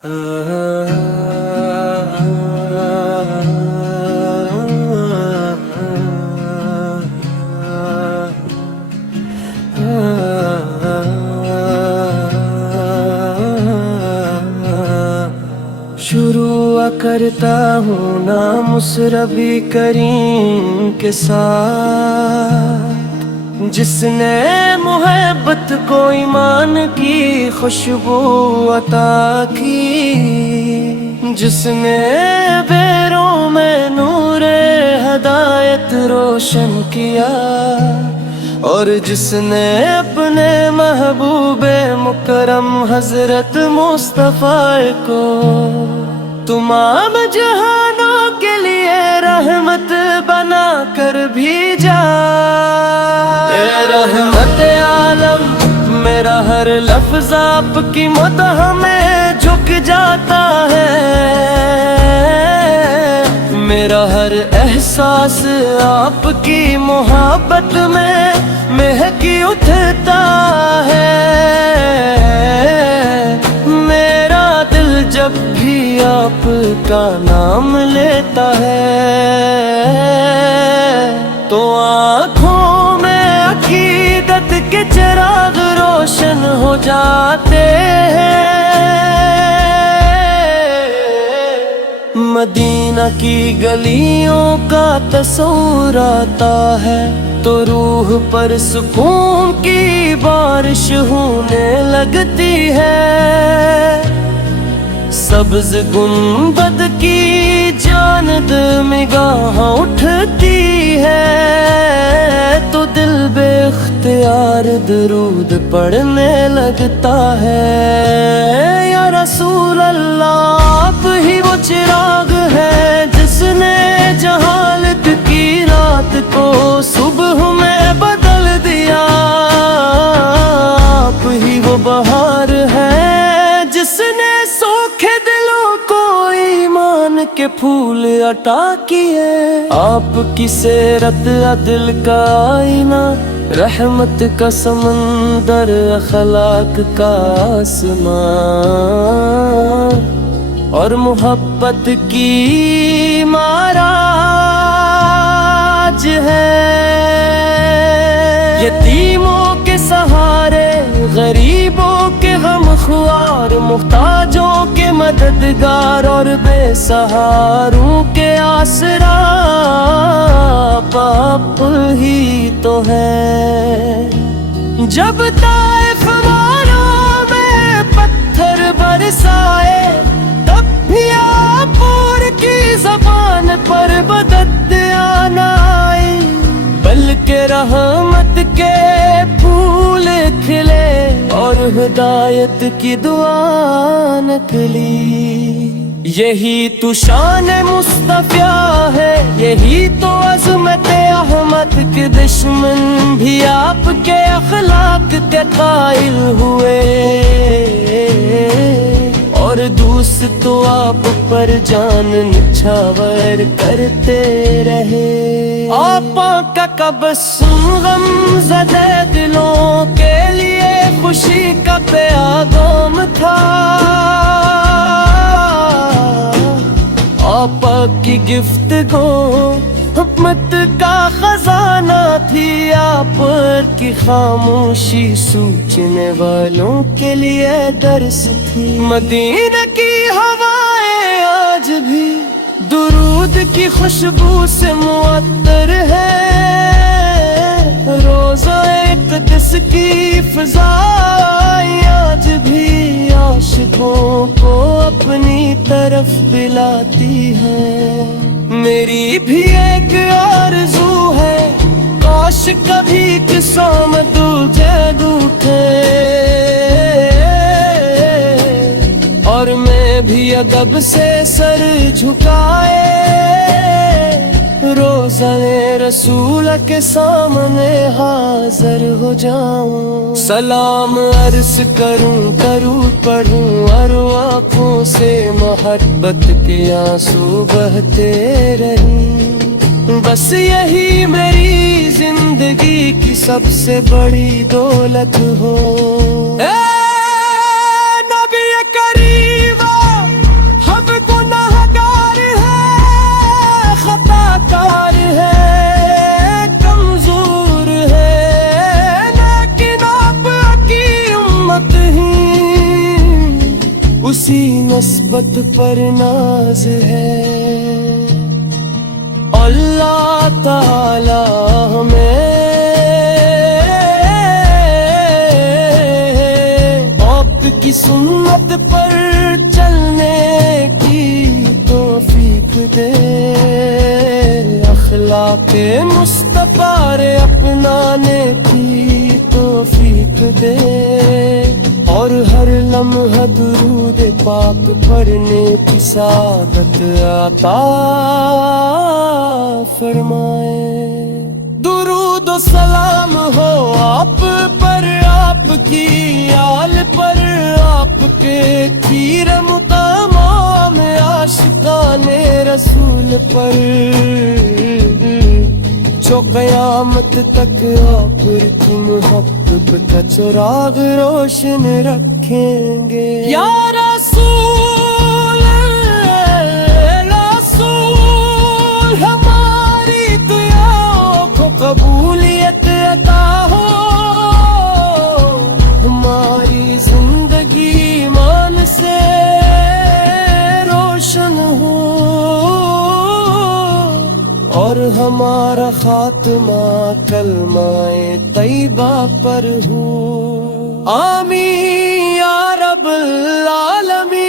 شروع کرتا ہوں نام اس ربی کریم کے ساتھ، جس نے محبت کو ایمان کی خوشبو عطا کی، جس نے بیروں میں نور ہدایت روشن کیا، اور جس نے اپنے محبوب مکرم حضرت مصطفیٰ کو تمام جہانوں کے لیے رحمت بنا کر بھیجا۔ اے رحمت عالم، میرا ہر لفظ آپ کی مدح میں جھک جاتا ہے، میرا ہر احساس آپ کی محبت میں مہکی اٹھتا ہے، میرا دل جب بھی آپ کا نام لیتا ہے تو آنکھوں میں عقیدت کے چراغ روشن ہو جاتے ہیں۔ مدینہ کی گلیوں کا تصور آتا ہے تو روح پر سکون کی بارش ہونے لگتی ہے، سبز گنبد کی جانب نگاہ اٹھتی ہے تو دل بے اختیار درود پڑھنے لگتا ہے۔ یا رسول اللہ، آپ ہی وہ چراغ ہے جس نے جہالت کی رات کو صبح میں بدل دیا، آپ ہی وہ بہار ہے جس نے سوکھے دلوں کو ایمان کے پھول عطا کیے، آپ کی سیرت عدل کا آئینہ، رحمت کا سمندر، اخلاق کا آسمان، اور محبت کی معراج ہے۔ یتیموں کے سہارے، غریبوں کے غم خوار، محتاجوں کے مددگار اور بے سہاروں کے آسرا، آپ ہی تو ہے۔ جب طائف والوں میں پتھر برسائے تب بھی آپ کی زبان پر بدت آنا آئی، بلکہ رحمت کے پھول کھلے اور ہدایت کی دعا نکلی۔ یہی تو شان مصطفیٰ ہے، یہی تو عظمت احمد کے دشمن بھی آپ کے اخلاق کے قائل ہوئے، اور دوست تو آپ پر جان نچھاور کرتے رہے۔ آپ کا تبسم غم زدہ دلوں کے لیے خوشی کا پیغام تھا، آپ کی گفتگو حکمت کا خزانہ تھی، آپ کی خاموشی سوچنے والوں کے لیے درس تھی۔ مدینہ کی ہوائیں آج بھی درود کی خوشبو سے معطر ہے، روزہ اقدس کی فضائیں آج بھی عاشقوں کو اپنی طرف بلاتی ہے۔ میری بھی ایک آرزو ہے، کاش کبھی قسمت تجھے دکھے، اور میں بھی ادب سے سر جھکائے روزہ رسول کے سامنے حاضر ہو جاؤں، سلام عرض کروں، درود پڑھوں، اور آنکھوں سے محبت کے آنسو بہتے رہیں، بس یہی میری زندگی کی سب سے بڑی دولت ہو۔ اے نبی کریم اسی نسبت پر ناز ہے۔ اللہ تعالی ہمیں آپ کی سنت پر چلنے کی توفیق دے، اخلاق مصطفیٰ اپنانے کی توفیق دے، اور ہر لمحہ درود پاک پڑھنے کی سعادت عطا فرمائے۔ درود و سلام ہو آپ پر، آپ کی آل پر، آپ کے تیر متمام عاشقان رسول پر، جو قیامت تک آپ کی محبت کا چراغ روشن رکھیں گے۔ یا رسول رسول ہماری دعاؤں کو قبولیت عطا ہو، ہماری زندگی ایمان سے روشن ہو، اور ہمارا خاتمہ کلمہ طیبہ پر ہو۔ آمین یا رب العالمین۔